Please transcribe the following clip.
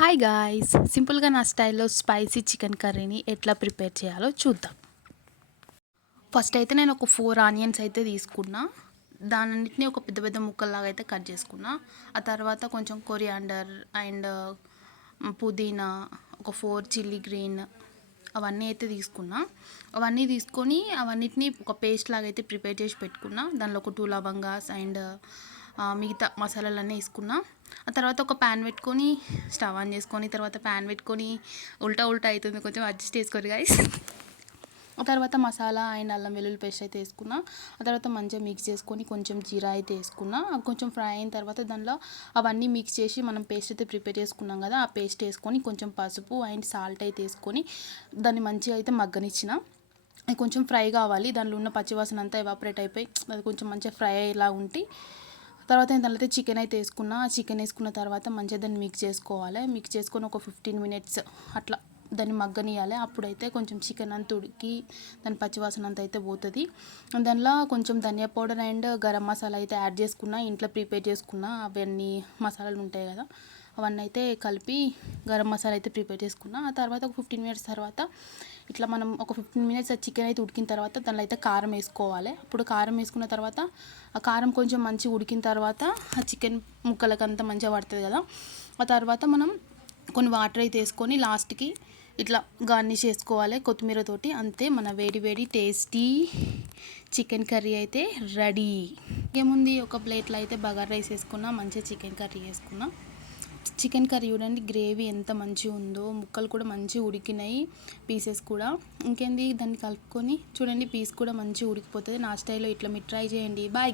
Hi guys, సింపుల్గా నా స్టైల్లో స్పైసీ చికెన్ కర్రీని ఎట్లా ప్రిపేర్ చేయాలో చూద్దాం. ఫస్ట్ అయితే నేను ఒక 4 ఆనియన్స్ అయితే తీసుకున్నా. దానన్నిటిని ఒక పెద్ద పెద్ద ముక్కల్లాగా అయితే కట్ చేసుకున్నా. ఆ తర్వాత కొంచెం కొరియాండర్ అండ్ పుదీనా, ఒక 4 చిల్లీ గ్రీన్ అవన్నీ అయితే తీసుకున్నా. అవన్నీ తీసుకొని అవన్నిటిని ఒక పేస్ట్ లాగా అయితే ప్రిపేర్ చేసి పెట్టుకున్నా. దానిలో ఒక 2 లవంగాస్ అండ్ మిగతా మసాలాలన్నీ వేసుకున్నా. ఆ తర్వాత ఒక ప్యాన్ పెట్టుకొని స్టవ్ ఆన్ చేసుకొని తర్వాత ప్యాన్ పెట్టుకొని ఉల్టా అవుతుంది, కొంచెం అడ్జస్ట్ చేసుకోరు గైస్. ఆ తర్వాత మసాలా అండ్ అల్లం వెల్లుల్లి పేస్ట్ అయితే వేసుకున్నా. ఆ తర్వాత మంచిగా మిక్స్ చేసుకొని కొంచెం జీరా అయితే వేసుకున్నా. అవి కొంచెం ఫ్రై అయిన తర్వాత దానిలో అవన్నీ మిక్స్ చేసి మనం పేస్ట్ అయితే ప్రిపేర్ చేసుకున్నాం కదా, ఆ పేస్ట్ వేసుకొని కొంచెం పసుపు అండ్ సాల్ట్ అయితే వేసుకొని దాన్ని మంచిగా అయితే మగ్గనిచ్చిన. అది కొంచెం ఫ్రై కావాలి, దానిలో ఉన్న పచ్చివాసన అంతా ఎవాపరేట్ అయిపోయి అది కొంచెం మంచిగా ఫ్రై అయ్యేలా ఉంటే తర్వాత నేను దానిలో చికెన్ అయితే వేసుకున్నా. ఆ చికెన్ వేసుకున్న తర్వాత మంచిగా దాన్ని మిక్స్ చేసుకోవాలి. మిక్స్ చేసుకొని ఒక 15 మినిట్స్ అట్లా దాన్ని మగ్గనియాలి. అప్పుడైతే కొంచెం చికెన్ అంతా ఉడికి దాని పచ్చివాసన అంతా అయితే పోతుంది. దానిలో కొంచెం ధనియా పౌడర్ అండ్ గరం మసాలా అయితే యాడ్ చేసుకున్నా. ఇంట్లో ప్రిపేర్ చేసుకున్నా అవన్నీ మసాలాలు ఉంటాయి కదా, అవన్నీ అయితే కలిపి గరం మసాలా అయితే ప్రిపేర్ చేసుకున్నా. ఆ తర్వాత ఒక 15 మినిట్స్ తర్వాత ఇట్లా మనం ఒక 15 మినిట్స్ చికెన్ అయితే ఉడికిన తర్వాత దానిలో అయితే కారం వేసుకోవాలి. అప్పుడు కారం వేసుకున్న తర్వాత ఆ కారం కొంచెం మంచిగా ఉడికిన తర్వాత ఆ చికెన్ ముక్కలకంతా మంచిగా పడుతుంది కదా. ఆ తర్వాత మనం కొన్ని వాటర్ అయితే వేసుకొని లాస్ట్కి ఇట్లా గార్నిష్ చేసుకోవాలి కొత్తిమీరతోటి. అంతే, మన వేడి వేడి టేస్టీ చికెన్ కర్రీ అయితే రెడీ. ఏముంది, ఒక ప్లేట్లో అయితే బగారా రైస్ వేసుకున్నా, మంచిగా చికెన్ కర్రీ వేసుకున్నా. చికెన్ కర్రీ చూడండి, గ్రేవీ ఎంత మంచిగా ఉందో, ముక్కలు కూడా మంచిగా ఉడికినాయి, పీసెస్ కూడా. ఇంకేంది, దాన్ని కలుపుకొని చూడండి, పీస్ కూడా మంచిగా ఉడికిపోతుంది. నా స్టైల్లో ఇట్లా మీరు ట్రై చేయండి. బాయ్.